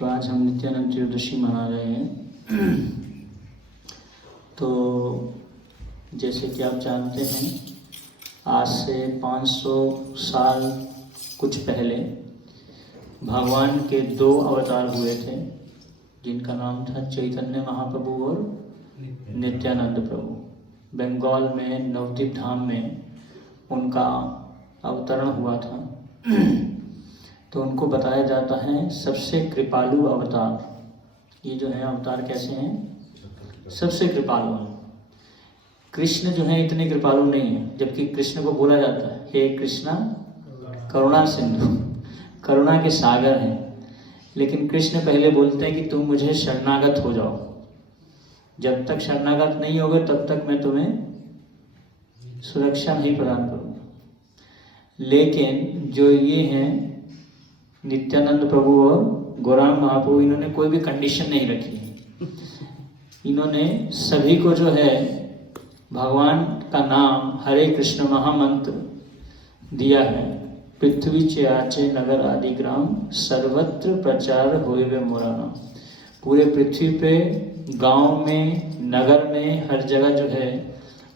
तो आज हम नित्यानंद त्रयोदशी मना रहे हैं। तो जैसे कि आप जानते हैं, आज से 500 साल कुछ पहले भगवान के 2 अवतार हुए थे, जिनका नाम था चैतन्य महाप्रभु और नित्यानंद प्रभु। बंगाल में नवद्वीप धाम में उनका अवतरण हुआ था। तो उनको बताया जाता है सबसे कृपालु अवतार। ये जो है अवतार कैसे हैं? सबसे कृपालु हैं। कृष्ण जो है इतने कृपालु नहीं है, जबकि कृष्ण को बोला जाता है हे कृष्णा करुणा सिंधु, करुणा के सागर हैं। लेकिन कृष्ण पहले बोलते हैं कि तुम मुझे शरणागत हो जाओ। जब तक शरणागत नहीं होगे तब तक मैं तुम्हें सुरक्षा नहीं प्रदान करूँगा। लेकिन जो ये हैं नित्यानंद प्रभु और गौरांग महाप्रभु, इन्होंने कोई भी कंडीशन नहीं रखी। इन्होंने सभी को जो है भगवान का नाम हरे कृष्ण महामंत्र दिया है। पृथ्वी चयाचे नगर आदि ग्राम सर्वत्र प्रचार होए मोरा नाम। पूरे पृथ्वी पे गांव में, नगर में, हर जगह जो है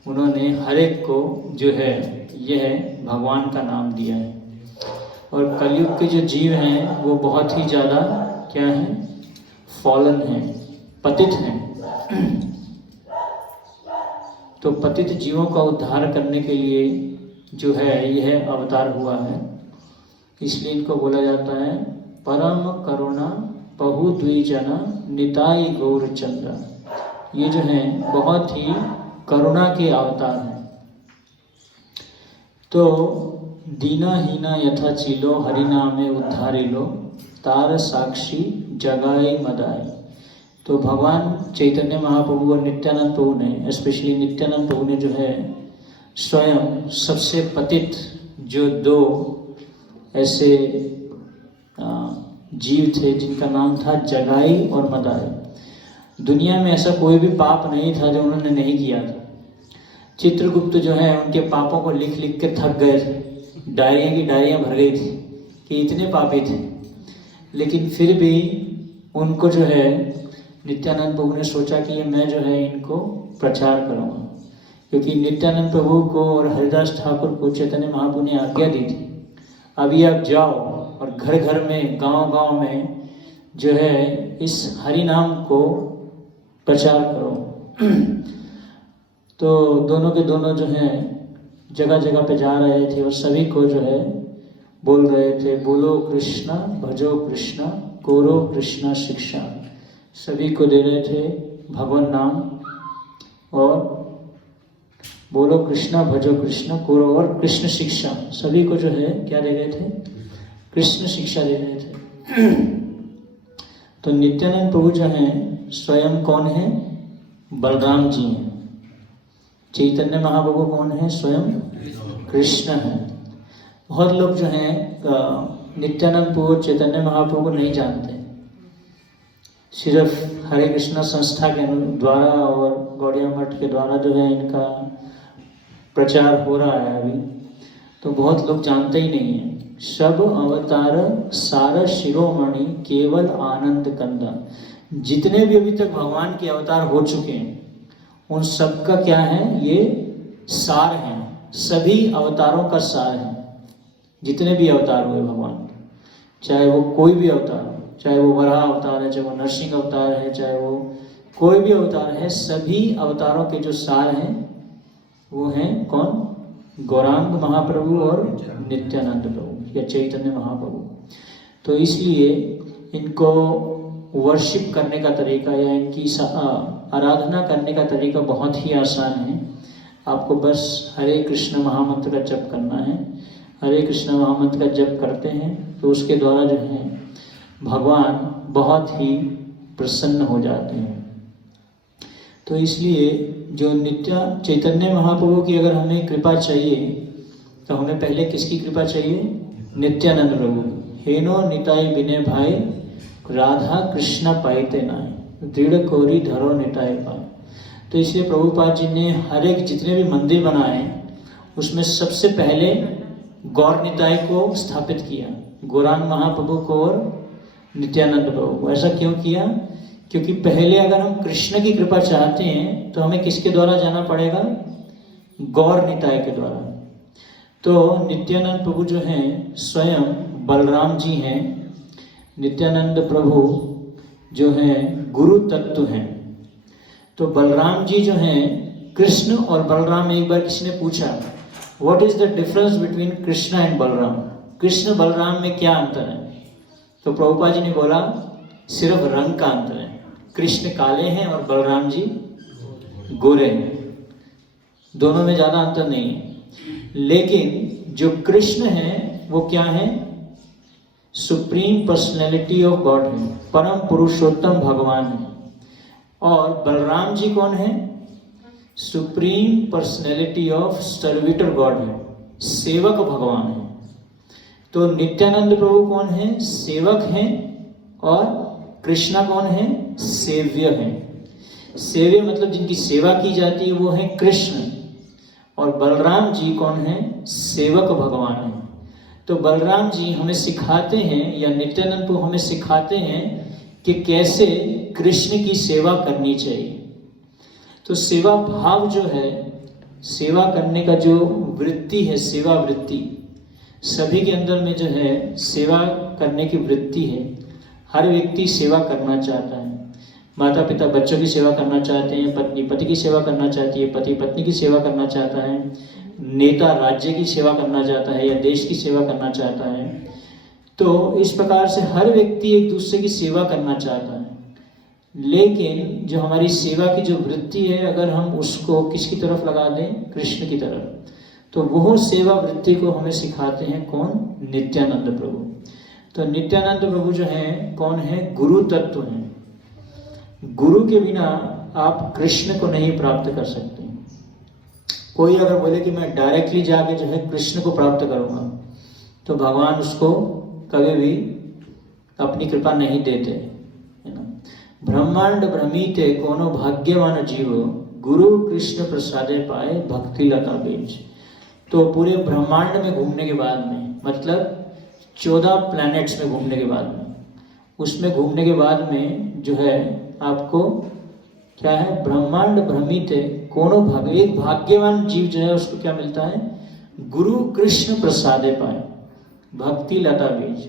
उन्होंने हर एक को जो है यह भगवान का नाम दिया है। और कलयुग के जो जीव हैं वो बहुत ही ज़्यादा क्या हैं? फॉलन हैं, पतित हैं। तो पतित जीवों का उद्धार करने के लिए जो है यह अवतार हुआ है। इसलिए इनको बोला जाता है परम करुणा बहु द्विजना निताई गौर चंद्र। ये जो है बहुत ही करुणा के अवतार हैं। तो दीना हीना यथा चिलो हरिनामे उद्धारिलो तार साक्षी जगाए मदाए। तो भगवान चैतन्य महाप्रभु और नित्यानंद प्रभु ने, स्पेशली नित्यानंद प्रभु ने जो है स्वयं सबसे पतित जो 2 ऐसे जीव थे जिनका नाम था जगाई और मदाई। दुनिया में ऐसा कोई भी पाप नहीं था जो उन्होंने नहीं किया था। चित्रगुप्त जो है उनके पापों को लिख लिख के थक गए थे, डायरियाँ की डायरियाँ भर गई थी कि इतने पापी थे। लेकिन फिर भी उनको जो है नित्यानंद प्रभु ने सोचा कि मैं जो है इनको प्रचार करूँगा, क्योंकि नित्यानंद प्रभु को और हरिदास ठाकुर को चैतन्य महाप्रभु ने आज्ञा दी थी अभी आप जाओ और घर घर में, गांव गांव में जो है इस हरि नाम को प्रचार करो। तो दोनों के दोनों जो हैं जगह जगह पे जा रहे थे और सभी को जो है बोल रहे थे बोलो कृष्णा भजो कृष्णा कोरो कृष्णा शिक्षा। सभी को दे रहे थे भगवान नाम और बोलो कृष्णा भजो कृष्णा कोरो और कृष्ण शिक्षा। सभी को जो है क्या दे रहे थे? कृष्ण शिक्षा दे रहे थे। तो नित्यानंद प्रभु जो हैं स्वयं कौन है? बलराम जी हैं। चैतन्य महाप्रभु कौन है? स्वयं कृष्ण है। बहुत लोग जो हैं नित्यानंद प्रभु चैतन्य महाप्रभु को नहीं जानते। सिर्फ हरे कृष्णा संस्था के द्वारा और गौड़िया मठ के द्वारा जो है इनका प्रचार हो रहा है अभी, तो बहुत लोग जानते ही नहीं हैं। सब अवतार सार शिरोमणि केवल आनंद कंदा। जितने भी अभी तक भगवान के अवतार हो चुके हैं उन सब का क्या है? ये सार है। सभी अवतारों का सार है। जितने भी अवतार हुए भगवान, चाहे वो कोई भी अवतार हो, चाहे वो वराह अवतार है, चाहे वो नरसिंह अवतार है, चाहे वो कोई भी अवतार है, सभी अवतारों के जो सार हैं वो हैं कौन? गौरांग महाप्रभु और नित्यानंद प्रभु या चैतन्य महाप्रभु। तो इसलिए इनको वर्शिप करने का तरीका या इनकी आराधना करने का तरीका बहुत ही आसान है। आपको बस हरे कृष्ण महामंत्र का जप करना है। हरे कृष्ण महामंत्र का जप करते हैं तो उसके द्वारा जो है भगवान बहुत ही प्रसन्न हो जाते हैं। तो इसलिए जो चैतन्य महाप्रभु की अगर हमें कृपा चाहिए तो हमें पहले किसकी कृपा चाहिए? नित्यानंद प्रभु। हेनो निताई बिने भाई राधा कृष्ण पाइते नाय दृढ़ कोरी धरो निताई पाए। तो इसलिए प्रभुपाद जी ने हर एक जितने भी मंदिर बनाए उसमें सबसे पहले गौर निताई को स्थापित किया, गौरांग महाप्रभु को और नित्यानंद प्रभु। ऐसा क्यों किया? क्योंकि पहले अगर हम कृष्ण की कृपा चाहते हैं तो हमें किसके द्वारा जाना पड़ेगा? गौर निताय के द्वारा। तो नित्यानंद प्रभु जो हैं स्वयं बलराम जी हैं। नित्यानंद प्रभु जो हैं गुरु तत्व हैं। तो बलराम जी जो हैं, कृष्ण और बलराम, एक बार किसी ने पूछा what is the difference between Krishna and Balram, Krishna Balram में क्या अंतर है? तो प्रभुपाद जी ने बोला सिर्फ रंग का अंतर है, कृष्ण काले हैं और बलराम जी गोरे हैं, दोनों में ज्यादा अंतर नहीं है। लेकिन जो कृष्ण है वो क्या है? सुप्रीम पर्सनैलिटी ऑफ गॉड है, परम पुरुषोत्तम भगवान है। और बलराम जी कौन है? Supreme personality of servitor God है, सेवक भगवान है। तो नित्यानंद प्रभु कौन है? सेवक हैं। और कृष्णा कौन है? सेव्य है। सेव्य मतलब जिनकी सेवा की जाती है वो है कृष्ण। और बलराम जी कौन है? सेवक भगवान है। तो बलराम जी हमें सिखाते हैं, या नित्यानंद प्रभु हमें सिखाते हैं कि कैसे कृष्ण की सेवा करनी चाहिए। तो सेवा भाव जो है, सेवा करने का जो वृत्ति है, सेवा वृत्ति सभी के अंदर में जो है, सेवा करने की वृत्ति है। हर व्यक्ति सेवा करना चाहता है। माता पिता बच्चों की सेवा करना चाहते हैं, पत्नी पति की सेवा करना चाहती है, पति पत्नी की सेवा करना चाहता है, नेता राज्य की सेवा करना चाहता है या देश की सेवा करना चाहता है। तो इस प्रकार से हर व्यक्ति एक दूसरे की सेवा करना चाहता है। लेकिन जो हमारी सेवा की जो वृत्ति है, अगर हम उसको किसकी तरफ लगा दें? कृष्ण की तरफ, तो वो सेवा वृत्ति को हमें सिखाते हैं कौन? नित्यानंद प्रभु। तो नित्यानंद प्रभु जो हैं कौन है? गुरु तत्व हैं। गुरु के बिना आप कृष्ण को नहीं प्राप्त कर सकते। कोई अगर बोले कि मैं डायरेक्टली जाके जो है कृष्ण को प्राप्त करूंगा, तो भगवान उसको कभी भी अपनी कृपा नहीं देते, है ना। ब्रह्मांड भ्रमिते कोनो भाग्यवान जीव, गुरु कृष्ण प्रसादे पाए भक्ति लता बीज। तो पूरे ब्रह्मांड में घूमने के बाद में, मतलब 14 प्लैनेट्स में घूमने के बाद में, उसमें घूमने के बाद में जो है आपको क्या है? ब्रह्मांड भ्रमित है कोनो भाग्य, एक भाग्यवान जीव जो है उसको क्या मिलता है? गुरु कृष्ण प्रसादे पाए भक्ति लता बीज।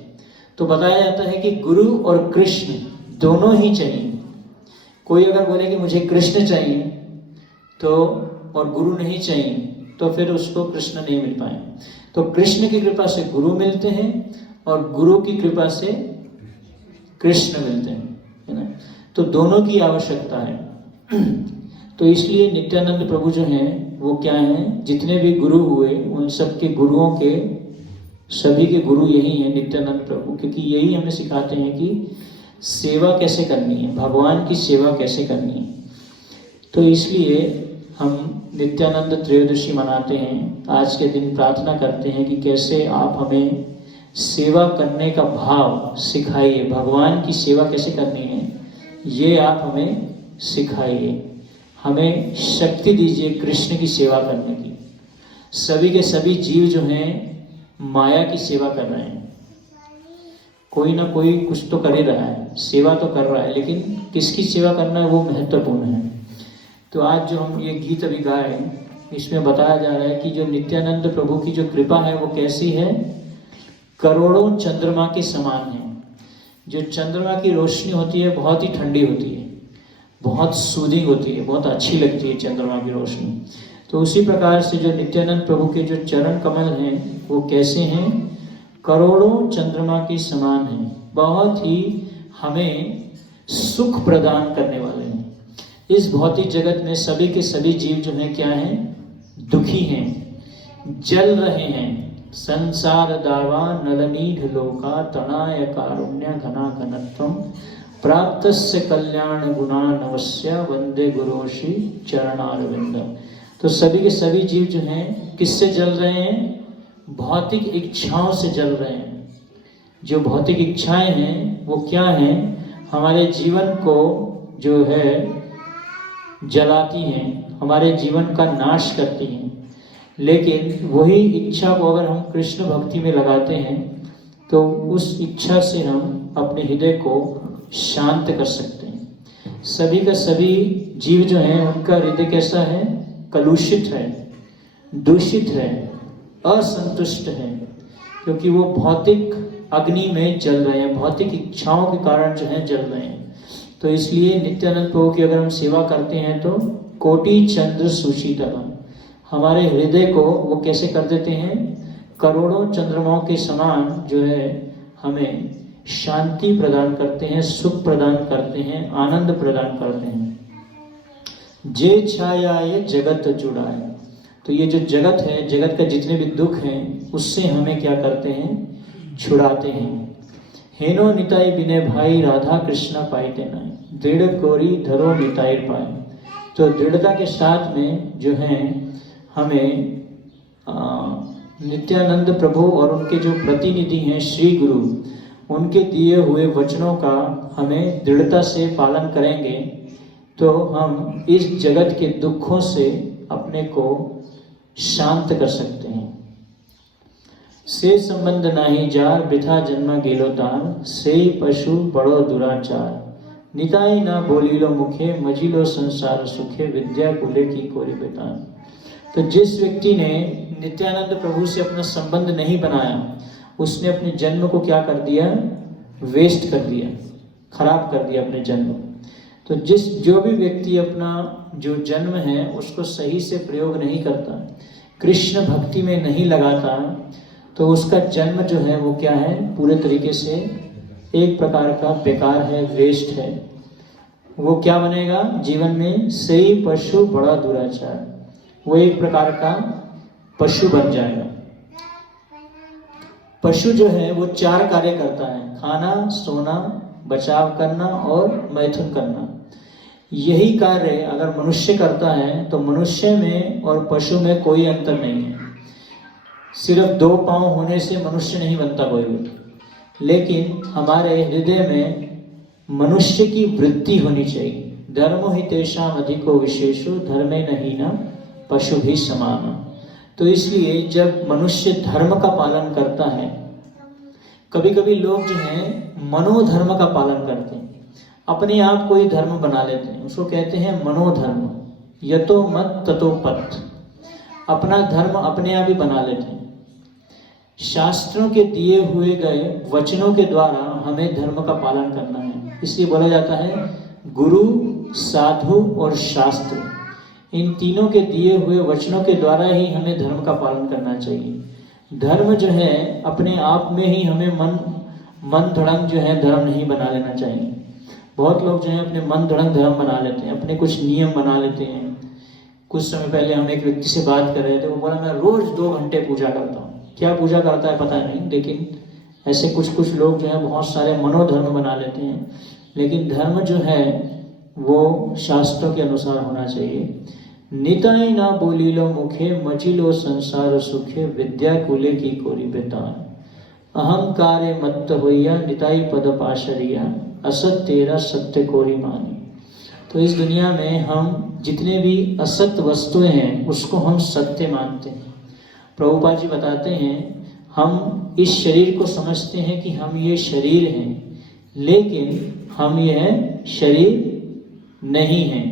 तो बताया जाता है कि गुरु और कृष्ण दोनों ही चाहिए। कोई अगर बोले कि मुझे कृष्ण चाहिए तो और गुरु नहीं चाहिए, तो फिर उसको कृष्ण नहीं मिल पाए। तो कृष्ण की कृपा से गुरु मिलते हैं और गुरु की कृपा से कृष्ण मिलते हैं, है ना। तो दोनों की आवश्यकता है। तो इसलिए नित्यानंद प्रभु जो हैं वो क्या हैं? जितने भी गुरु हुए उन सब के गुरुओं के, सभी के गुरु यही हैं नित्यानंद प्रभु, क्योंकि यही हमें सिखाते हैं कि सेवा कैसे करनी है, भगवान की सेवा कैसे करनी है। तो इसलिए हम नित्यानंद त्रयोदशी मनाते हैं। आज के दिन प्रार्थना करते हैं कि कैसे आप हमें सेवा करने का भाव सिखाइए, भगवान की सेवा कैसे करनी है ये आप हमें सिखाइए, हमें शक्ति दीजिए कृष्ण की सेवा करने की। सभी के सभी जीव जो हैं माया की सेवा कर रहे हैं, कोई ना कोई कुछ तो कर ही रहा है, सेवा तो कर रहा है, लेकिन किसकी सेवा करना है वो महत्वपूर्ण है। तो आज जो हम ये गीत अभी गाए, इसमें बताया जा रहा है कि जो नित्यानंद प्रभु की जो कृपा है वो कैसी है? करोड़ों चंद्रमा के समान है। जो चंद्रमा की रोशनी होती है बहुत ही ठंडी होती है, बहुत सूदिंग होती है, बहुत अच्छी लगती है चंद्रमा की रोशनी। तो उसी प्रकार से जो नित्यानंद प्रभु के जो चरण कमल हैं वो कैसे हैं? करोड़ों चंद्रमा के समान हैं, बहुत ही हमें सुख प्रदान करने वाले हैं। इस भौतिक जगत में सभी के सभी जीव जो हैं क्या हैं? दुखी हैं, जल रहे हैं। संसार दावा नलनीढ़ लोका तणाय कारुण्य घना घनत्वम प्राप्तस्य कल्याण गुणा नवस्य वंदे गुरोषि चरणारविंद। तो सभी के सभी जीव जो हैं किससे जल रहे हैं? भौतिक इच्छाओं से जल रहे हैं। जो भौतिक इच्छाएं हैं वो क्या हैं? हमारे जीवन को जो है जलाती हैं, हमारे जीवन का नाश करती हैं। लेकिन वही इच्छा को अगर हम कृष्ण भक्ति में लगाते हैं तो उस इच्छा से हम अपने हृदय को शांत कर सकते हैं। सभी का सभी जीव जो हैं उनका हृदय कैसा है? कलुषित है, दूषित है, असंतुष्ट है, क्योंकि वो भौतिक अग्नि में जल रहे हैं, भौतिक इच्छाओं के कारण जो है जल रहे हैं। तो इसलिए नित्यानंद प्रभु की अगर हम सेवा करते हैं तो कोटि चंद्र सुशीतलम, हमारे हृदय को वो कैसे कर देते हैं? करोड़ों चंद्रमाओं के समान जो है हमें शांति प्रदान करते हैं, सुख प्रदान करते हैं, आनंद प्रदान करते हैं। जे छाया ये जगत जुड़ाए, तो ये जो जगत है, जगत का जितने भी दुख हैं उससे हमें क्या करते हैं? छुड़ाते हैं। हेनो निताई बिने भाई राधा कृष्ण पाइते न, दृढ़ कोरी धरो निताई पाए। तो दृढ़ता के साथ में जो है हमें नित्यानंद प्रभु और उनके जो प्रतिनिधि हैं श्री गुरु, उनके दिए हुए वचनों का हमें दृढ़ता से पालन करेंगे तो हम इस जगत के दुखों से अपने को शांत कर सकते हैं। से संबंध नाही जार, वृथा जन्म गेलो तार, से पशु बड़ो दुराचार, निताई ना बोलीलो मुखे, मजिलो संसार सुखे, विद्या कुले की कोरी बेतान। तो जिस व्यक्ति ने नित्यानंद प्रभु से अपना संबंध नहीं बनाया, उसने अपने जन्म को क्या कर दिया? वेस्ट कर दिया, खराब कर दिया अपने जन्म। तो जो भी व्यक्ति अपना जो जन्म है उसको सही से प्रयोग नहीं करता, कृष्ण भक्ति में नहीं लगाता, तो उसका जन्म जो है वो क्या है? पूरे तरीके से एक प्रकार का बेकार है, वेस्ट है। वो क्या बनेगा जीवन में? सही पशु बड़ा दुराचार, वो एक प्रकार का पशु बन जाएगा। पशु जो है वो 4 कार्य करता है: खाना, सोना, बचाव करना और मैथुन करना। यही कार्य अगर मनुष्य करता है तो मनुष्य में और पशु में कोई अंतर नहीं है। सिर्फ 2 पांव होने से मनुष्य नहीं बनता कोई भी, लेकिन हमारे हृदय में मनुष्य की वृत्ति होनी चाहिए। धर्मो हि तेषाम अधिको विशेषो, धर्मे नहीं न पशु भी समान। तो इसलिए जब मनुष्य धर्म का पालन करता है, कभी कभी लोग जो हैं मनोधर्म का पालन करते हैं, अपने आप कोई धर्म बना लेते हैं, उसको कहते हैं मनोधर्म। यतो मत ततो पथ, अपना धर्म अपने आप ही बना लेते हैं। शास्त्रों के दिए हुए गए वचनों के द्वारा हमें धर्म का पालन करना है। इसलिए बोला जाता है गुरु, साधु और शास्त्र, इन तीनों के दिए हुए वचनों के द्वारा ही हमें धर्म का पालन करना चाहिए। धर्म जो है अपने आप में ही हमें मन धड़ंग जो है धर्म नहीं बना लेना चाहिए। बहुत लोग जो है अपने मन धड़ंग धर्म बना लेते हैं, अपने कुछ नियम बना लेते हैं। कुछ समय पहले हम एक व्यक्ति से बात कर रहे थे, वो बोला मैं रोज 2 घंटे पूजा करता हूँ। क्या पूजा करता है पता नहीं, लेकिन ऐसे कुछ लोग जो है बहुत सारे मनोधर्म बना लेते हैं। लेकिन धर्म जो है वो शास्त्रों के अनुसार होना चाहिए। निताई ना बोलीलो मुखे, मजिलो संसार सुखे, विद्या कुले की कोरी बेतान। अहंकारे मत्त होइया, निताई पद पाशरिया, असत तेरा सत्य कोरी मानी। तो इस दुनिया में हम जितने भी असत वस्तुएं हैं उसको हम सत्य मानते हैं। प्रभुपाद जी बताते हैं हम इस शरीर को समझते हैं कि हम ये शरीर हैं, लेकिन हम यह शरीर नहीं हैं,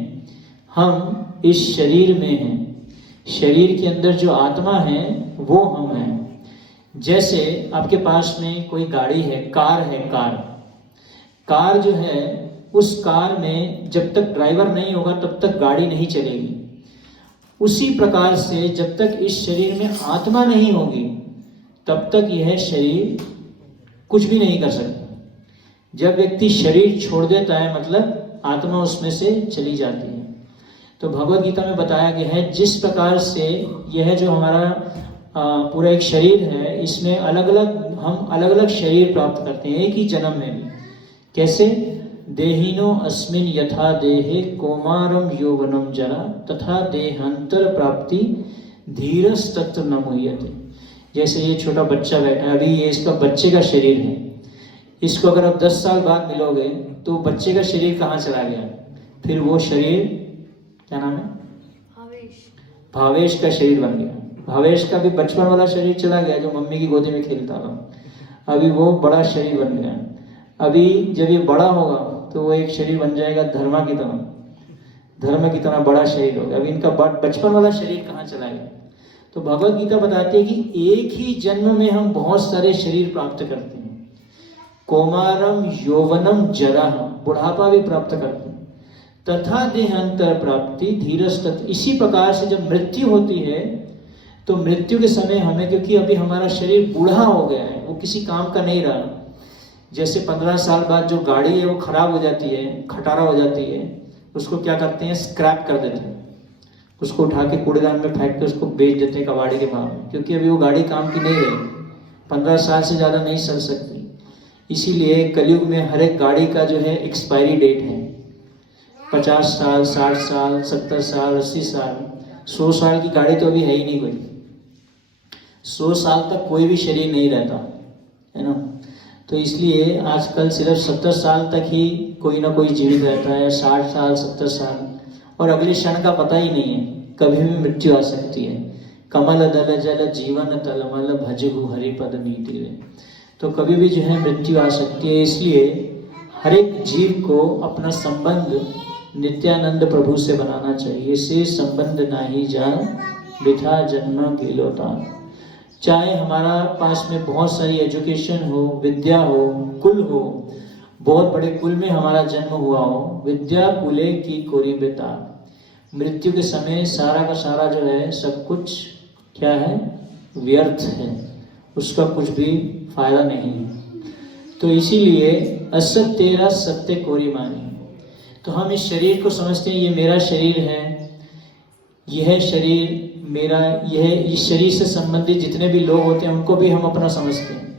हम इस शरीर में हैं। शरीर के अंदर जो आत्मा है वो हम हैं। जैसे आपके पास में कोई गाड़ी है, कार है, कार जो है उस कार में जब तक ड्राइवर नहीं होगा तब तक गाड़ी नहीं चलेगी। उसी प्रकार से जब तक इस शरीर में आत्मा नहीं होगी तब तक यह शरीर कुछ भी नहीं कर सकता। जब व्यक्ति शरीर छोड़ देता है मतलब आत्मा उसमें से चली जाती है। तो भगवद गीता में बताया गया है जिस प्रकार से यह जो हमारा पूरा एक शरीर है, इसमें हम अलग अलग शरीर प्राप्त करते हैं एक ही जन्म में भी। कैसे? देहिनो अस्मिन यथा देहे कौमारम यौवनम जरा, तथा देहांतर प्राप्ति धीरस तत्र न मुह्यते। जैसे ये छोटा बच्चा बैठा है, अभी ये इसका बच्चे का शरीर है, इसको अगर आप 10 साल बाद मिलोगे तो बच्चे का शरीर कहाँ चला गया? फिर वो शरीर क्या नाम है? भावेश का शरीर बन गया। भावेश का भी बचपन वाला शरीर चला गया जो मम्मी की गोदी में खेलता था, अभी वो बड़ा शरीर बन गया। अभी जब ये बड़ा होगा तो वो एक शरीर बन जाएगा धर्म की तरह बड़ा शरीर होगा। अभी इनका बचपन वाला शरीर कहाँ चला गया? तो भगवत गीता बताती है कि एक ही जन्म में हम बहुत सारे शरीर प्राप्त करते हैं। कौमारम यौवनम जरा, बुढ़ापा भी प्राप्त करते हैं। तथा देहांतर प्राप्ति धीरस्तत, इसी प्रकार से जब मृत्यु होती है तो मृत्यु के समय हमें, क्योंकि अभी हमारा शरीर बूढ़ा हो गया है, वो किसी काम का नहीं रहा। जैसे 15 साल बाद जो गाड़ी है वो खराब हो जाती है, खटारा हो जाती है, उसको क्या करते हैं, स्क्रैप कर देते हैं, उसको उठा के कूड़ेदान में फेंक के उसको बेच देते हैं कबाड़ी के भाव में, क्योंकि अभी वो गाड़ी काम की नहीं रही, 15 साल से ज़्यादा नहीं चल सकती। इसीलिए कलयुग में हर एक गाड़ी का जो है एक्सपायरी डेट है, 50 साल, 60 साल, 70 साल, 80 साल, 100 साल की गाड़ी तो अभी है ही नहीं कोई। 100 साल तक कोई भी शरीर नहीं रहता है ना। तो इसलिए आजकल सिर्फ 70 साल तक ही कोई ना कोई जीवित रहता है, 60 साल, 70 साल, और अगले क्षण का पता ही नहीं है, कभी भी मृत्यु आ सकती है। कमल दल जल जीवन तलमल भजहु हरिपद नीति। तो कभी भी जो है मृत्यु आ सकती है। इसलिए हर एक जीव को अपना संबंध नित्यानंद प्रभु से बनाना चाहिए। से संबंध नाही जान बिठा जन्म गेलोता। चाहे हमारा पास में बहुत सारी एजुकेशन हो, विद्या हो, कुल हो, बहुत बड़े कुल में हमारा जन्म हुआ हो, विद्या कुले की कोरी बेता, मृत्यु के समय सारा का सारा जो है सब कुछ क्या है, व्यर्थ है, उसका कुछ भी फायदा नहीं है। तो इसीलिए असत तेरा सत्य कोरी मानी। तो हम इस शरीर को समझते हैं ये मेरा शरीर है, यह शरीर मेरा, यह इस शरीर से संबंधित जितने भी लोग होते हैं उनको भी हम अपना समझते हैं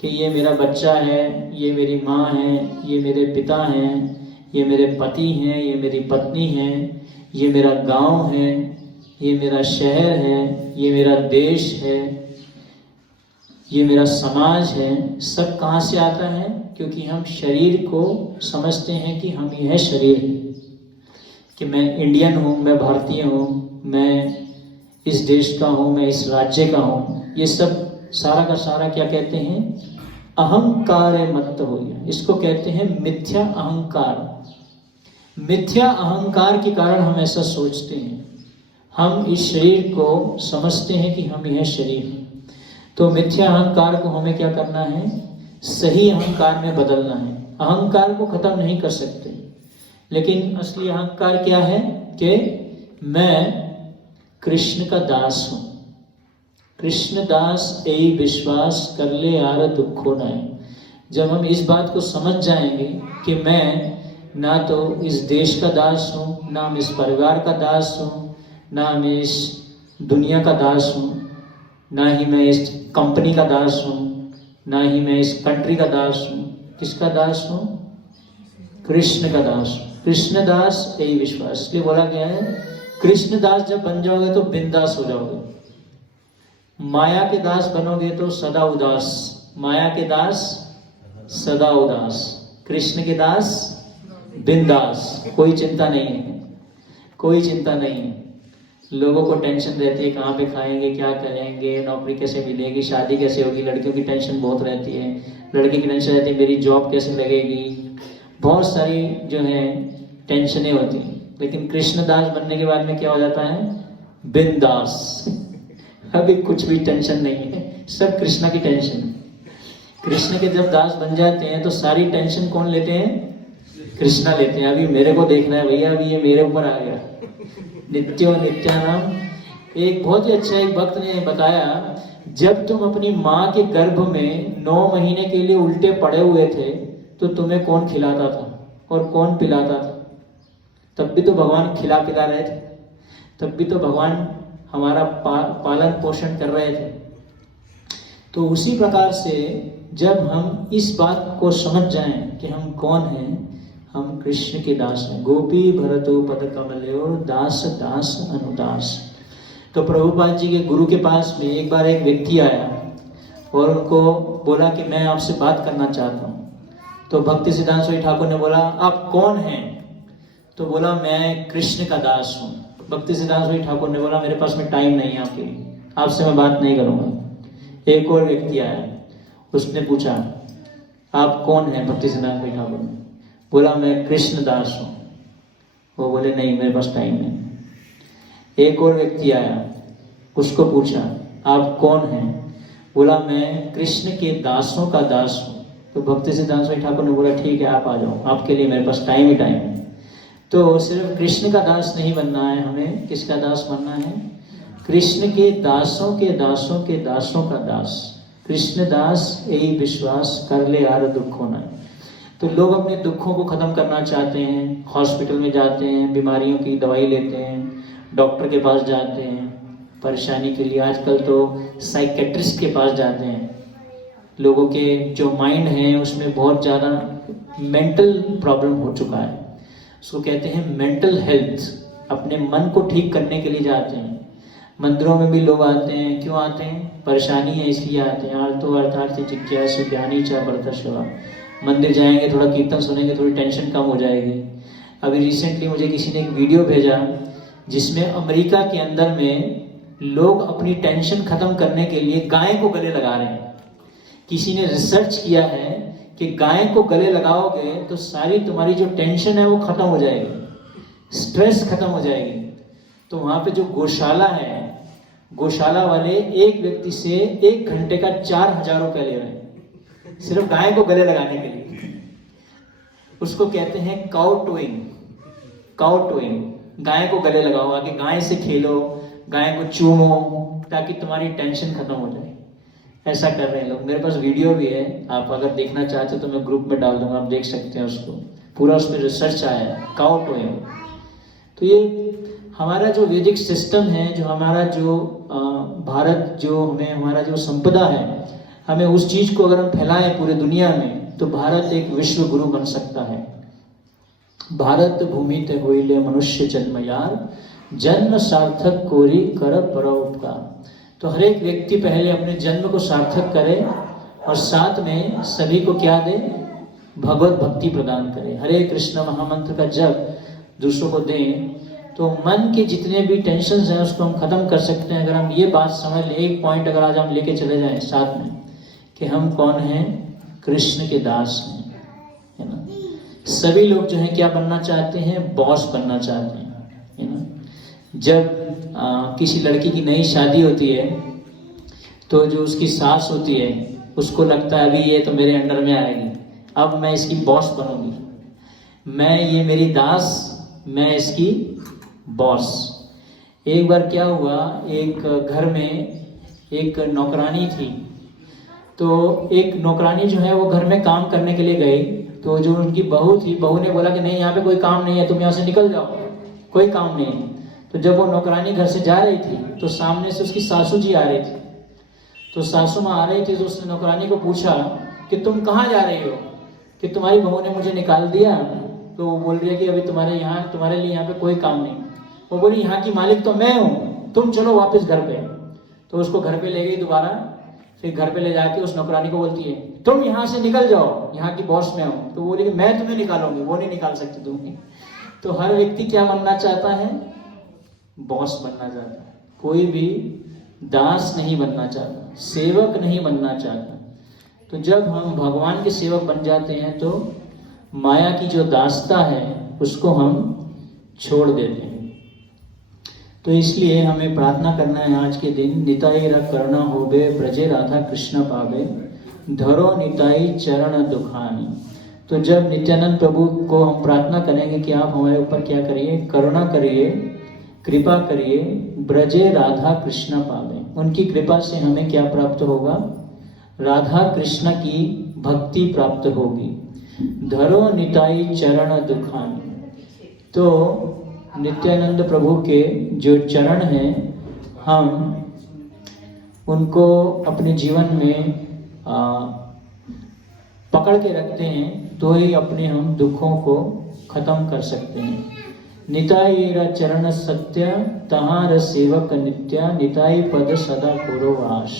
कि ये मेरा बच्चा है, ये मेरी माँ है, ये मेरे पिता हैं, ये मेरे पति हैं, ये मेरी पत्नी है, ये मेरा गांव है, ये मेरा शहर है, ये मेरा देश है, ये मेरा समाज है। सब कहाँ से आता है? क्योंकि हम शरीर को समझते हैं कि हम यह शरीर है, कि मैं इंडियन हूँ, मैं भारतीय हूँ, मैं इस देश का हूँ, मैं इस राज्य का हूँ। ये सब सारा का सारा क्या कहते हैं? अहंकार मत हो गया। इसको कहते हैं मिथ्या अहंकार। मिथ्या अहंकार के कारण हम ऐसा सोचते हैं, हम इस शरीर को समझते हैं कि हम यह शरीर हैं। तो मिथ्या अहंकार को हमें क्या करना है? सही अहंकार में बदलना है। अहंकार को खत्म नहीं कर सकते, लेकिन असली अहंकार क्या है कि मैं कृष्ण का दास हूं। कृष्ण दास यही विश्वास कर ले यार दुखो न। जब हम इस बात को समझ जाएंगे कि मैं ना तो इस देश का दास हूँ, ना मैं इस परिवार का दास हूँ, ना मैं इस दुनिया का दास हूँ, ना ही मैं इस कंपनी का दास हूँ, ना ही मैं इस कंट्री का दास हूँ। किसका दास हूँ? कृष्ण का दास। कृष्ण दास यही विश्वास। इसलिए बोला गया है कृष्ण दास जब बन जाओगे तो बिंदास हो जाओगे, माया के दास बनोगे तो सदा उदास। माया के दास सदा उदास, कृष्ण के दास बिंदास। कोई चिंता नहीं है, कोई चिंता नहीं है। लोगों को टेंशन रहती है कहाँ पे खाएंगे, क्या करेंगे, नौकरी कैसे मिलेगी, शादी कैसे होगी। लड़कियों की टेंशन बहुत रहती है, लड़के की टेंशन रहती है मेरी जॉब कैसे लगेगी। बहुत सारी जो है टेंशनें होती हैं। लेकिन कृष्णदास बनने के बाद में क्या हो जाता है? बिंदास। अभी कुछ भी टेंशन नहीं है, सब कृष्णा की टेंशन है। कृष्ण के जब दास बन जाते हैं तो सारी टेंशन कौन लेते हैं? कृष्णा लेते हैं। अभी मेरे को देखना है भैया, अभी ये मेरे ऊपर आ गया। नित्यो नित्यानाम। एक बहुत ही अच्छा एक भक्त ने बताया, जब तुम अपनी माँ के गर्भ में 9 महीने के लिए उल्टे पड़े हुए थे तो तुम्हें कौन खिलाता था और कौन पिलाता था? तब भी तो भगवान खिला पिला रहे थे, तब भी तो भगवान हमारा पालन पोषण कर रहे थे। तो उसी प्रकार से जब हम इस बात को समझ जाएं कि हम कौन हैं, हम कृष्ण के दास हैं। गोपी भरतो पद कमल्यो दास दास अनुदास। तो प्रभुपाद जी के गुरु के पास में एक बार एक व्यक्ति आया और उनको बोला कि मैं आपसे बात करना चाहता हूँ। तो भक्ति सिद्धांत स्वामी ठाकुर ने बोला आप कौन हैं? तो बोला मैं कृष्ण का दास हूँ। भक्ति सिद्धांत स्वामी ठाकुर ने बोला मेरे पास में टाइम नहीं है आपके लिए, आपसे मैं बात नहीं करूँगा। एक और व्यक्ति आया, उसने पूछा आप कौन हैं? भक्ति सिद्धांत कोई ठाकुर ने बोला मैं कृष्ण दास हूँ। वो बोले नहीं, मेरे पास टाइम है। एक और व्यक्ति आया, उसको पूछा आप कौन हैं? बोला मैं कृष्ण के दासों का दास हूँ। तो भक्ति सिद्धांत कोई ठाकुर ने बोला ठीक है, आप आ जाओ, आपके लिए मेरे पास टाइम ही टाइम है। तो सिर्फ कृष्ण का दास नहीं बनना है हमें, किसका दास बनना है? कृष्ण के दासों के दासों के दासों का दास। कृष्ण दास यही विश्वास कर ले यार दुख होना है। तो लोग अपने दुखों को खत्म करना चाहते हैं, हॉस्पिटल में जाते हैं, बीमारियों की दवाई लेते हैं, डॉक्टर के पास जाते हैं परेशानी के लिए। आजकल तो साइकेट्रिस्ट के पास जाते हैं। लोगों के जो माइंड है उसमें बहुत ज़्यादा मेंटल प्रॉब्लम हो चुका है, उसको कहते हैं मेंटल हेल्थ। अपने मन को ठीक करने के लिए जाते हैं। मंदिरों में भी लोग आते हैं, क्यों आते हैं? परेशानी है इसलिए आते हैं। आर्तो अर्थार्थी जिज्ञासु ज्ञानी च भरत शिवा। मंदिर जाएंगे, थोड़ा कीर्तन सुनेंगे, थोड़ी टेंशन कम हो जाएगी। अभी रिसेंटली मुझे किसी ने एक वीडियो भेजा जिसमें अमेरिका के अंदर में लोग अपनी टेंशन खत्म करने के लिए गाय को गले लगा रहे हैं। किसी ने रिसर्च किया है कि गाय को गले लगाओगे तो सारी तुम्हारी जो टेंशन है वो खत्म हो जाएगी, स्ट्रेस खत्म हो जाएगी। तो वहाँ पे जो गौशाला है, गौशाला वाले एक व्यक्ति से 1 घंटे का 4,000 रुपये ले रहे हैं, सिर्फ गाय को गले लगाने के लिए। उसको कहते हैं काउ टोइंग। काउ टोइंग, गाय को गले लगाओ, आगे गाय से खेलो, गाय को चूमो, ताकि तुम्हारी टेंशन खत्म हो जाए। ऐसा कर रहे हैं लोग। मेरे पास वीडियो भी है, आप अगर देखना चाहते हो तो मैं ग्रुप में डाल दूंगा, आप देख सकते हैं उसको। पूरा उसमें रिसर्च आया है, काउ टोइंग। तो ये हमारा जो वैदिक सिस्टम है, जो हमारा जो भारत, जो हमारा जो संपदा है, हमें उस चीज को अगर हम फैलाएं पूरे दुनिया में तो भारत एक विश्व गुरु बन सकता है। भारत भूमि ते होइले मनुष्य जन्म यार, जन्म सार्थक कोरी कर परोपकार। तो हर एक व्यक्ति पहले अपने जन्म को सार्थक करे और साथ में सभी को क्या दे? भगवत भक्ति प्रदान करे। हरे कृष्ण महामंत्र का जप दूसरों को दें तो मन के जितने भी टेंशन हैं उसको हम खत्म कर सकते हैं। अगर हम ये बात समझ लें, एक पॉइंट अगर आज हम लेके चले जाएं साथ में कि हम कौन हैं? कृष्ण के दास हैं, है ना। सभी लोग जो है क्या बनना चाहते हैं? बॉस बनना चाहते हैं, है ना। जब किसी लड़की की नई शादी होती है तो जो उसकी सास होती है उसको लगता है अभी ये तो मेरे अंडर में आएगी, अब मैं इसकी बॉस बनूंगी, ये मेरी दास, मैं इसकी बॉस। एक बार क्या हुआ, एक घर में एक नौकरानी थी। तो एक नौकरानी जो है वो घर में काम करने के लिए गई। तो जो उनकी बहू थी, बहू ने बोला कि नहीं, यहाँ पे कोई काम नहीं है, तुम यहाँ से निकल जाओ, कोई काम नहीं है। तो जब वो नौकरानी घर से जा रही थी तो सामने से उसकी सासू जी आ रही थी। तो सासू माँ आ रही थी तो उसने नौकरानी को पूछा कि तुम कहाँ जा रही हो, कि तुम्हारी बहू ने मुझे निकाल दिया। तो वो बोल रही है कि अभी तुम्हारे लिए यहाँ पे कोई काम नहीं। वो बोली यहाँ की मालिक तो मैं हूँ, तुम चलो वापस घर पे। तो उसको घर पे ले गई दोबारा। फिर घर पे ले जाके उस नौकरानी को बोलती है तुम यहाँ से निकल जाओ, यहाँ की बॉस मैं हूँ। तो बोली कि मैं तुम्हें निकालूंगी, वो नहीं निकाल सकती तुम। तो हर व्यक्ति क्या बनना चाहता है? बॉस बनना चाहता है। कोई भी दास नहीं बनना चाहता, सेवक नहीं बनना चाहता। तो जब हम भगवान के सेवक बन जाते हैं तो माया की जो दासता है उसको हम छोड़ देते हैं। तो इसलिए हमें प्रार्थना करना है आज के दिन, निताई र करुणा होबे ब्रजे राधा कृष्ण पावे, धरो निताई चरण दुखानी। तो जब नित्यानंद प्रभु को हम प्रार्थना करेंगे कि आप हमारे ऊपर क्या करिए? करुणा करिए, कृपा करिए, ब्रजे राधा कृष्ण पावे। उनकी कृपा से हमें क्या प्राप्त होगा? राधा कृष्ण की भक्ति प्राप्त होगी। धरो निताई चरण दुखानी। तो नित्यानंद प्रभु के जो चरण हैं, हम उनको अपने जीवन में पकड़ के रखते हैं तो ही अपने हम दुखों को खत्म कर सकते हैं। निताई रा चरण सत्य, तहार सेवक नित्या, निताई पद सदा करो आश।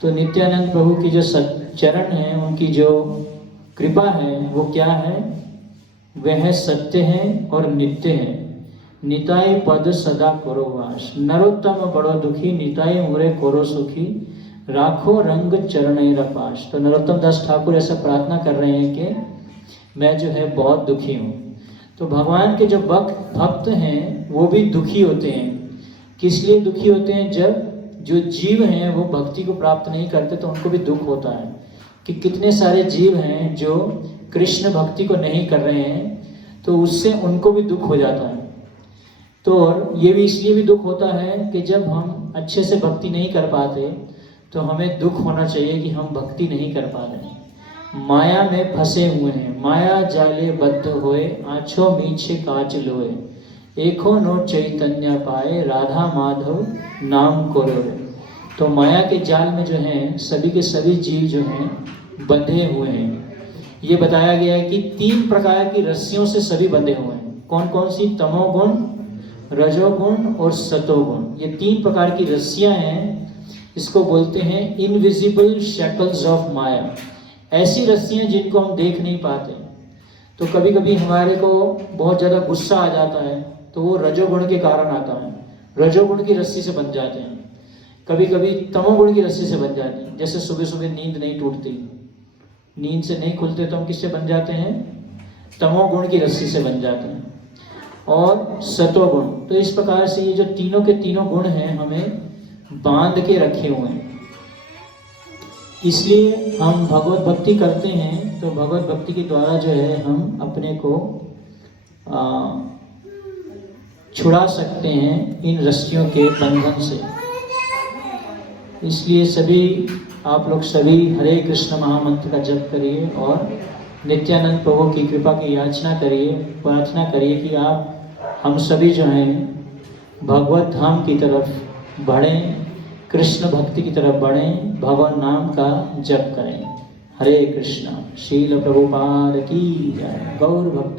तो नित्यानंद प्रभु की जो चरण है, उनकी जो कृपा है वो क्या है? वह सत्य है और नित्य है। निताई पद सदा करो वास, नरोत्तम बड़ो दुखी, निताई मोरे करो सुखी, राखो रंग चरणेर पाश। तो नरोत्तम दास ठाकुर ऐसा प्रार्थना कर रहे हैं कि मैं जो है बहुत दुखी हूँ। तो भगवान के जो भक्त हैं वो भी दुखी होते हैं। किस लिए दुखी होते हैं? जब जो जीव हैं वो भक्ति को प्राप्त नहीं करते तो उनको भी दुख होता है कि कितने सारे जीव हैं जो कृष्ण भक्ति को नहीं कर रहे हैं, तो उससे उनको भी दुख हो जाता है। तो ये भी इसलिए भी दुख होता है कि जब हम अच्छे से भक्ति नहीं कर पाते तो हमें दुख होना चाहिए कि हम भक्ति नहीं कर पा रहे। माया में फंसे हुए हैं, माया जाले बद्ध होए, आँखों मीछे काज लोए, एको नो चैतन्य पाए, राधा माधव नाम को रोए। तो माया के जाल में जो है सभी के सभी जीव जो हैं बंधे हुए हैं। ये बताया गया है कि 3 प्रकार की रस्सियों से सभी बंधे हुए हैं। कौन कौन सी? तमोगुण, रजोगुण और सतोगुण। ये 3 प्रकार की रस्सियां हैं। इसको बोलते हैं इनविजिबल शैकल्स ऑफ माया। ऐसी रस्सियां जिनको हम देख नहीं पाते। तो कभी कभी हमारे को बहुत ज़्यादा गुस्सा आ जाता है तो वो रजोगुण के कारण आता है, रजोगुण की रस्सी से बंध जाते हैं। कभी कभी तमोगुण की रस्सी से बन जाते हैं। जैसे सुबह सुबह नींद नहीं टूटती, नींद से नहीं खुलते तो हम किससे बन जाते हैं? तमोगुण की रस्सी से बन जाते हैं। और सतोगुण। तो इस प्रकार से ये जो तीनों के तीनों गुण हैं हमें बांध के रखे हुए हैं। इसलिए हम भगवत भक्ति करते हैं तो भगवत भक्ति के द्वारा जो है हम अपने को छुड़ा सकते हैं इन रस्सियों के बंधन से। इसलिए सभी आप लोग सभी हरे कृष्ण महामंत्र का जप करिए और नित्यानंद प्रभु की कृपा की याचना करिए, प्रार्थना करिए कि आप हम सभी जो हैं भगवत धाम की तरफ बढ़ें, कृष्ण भक्ति की तरफ बढ़ें, भगवान नाम का जप करें। हरे कृष्णा। शील प्रभुपाद की जय। गौर भक्त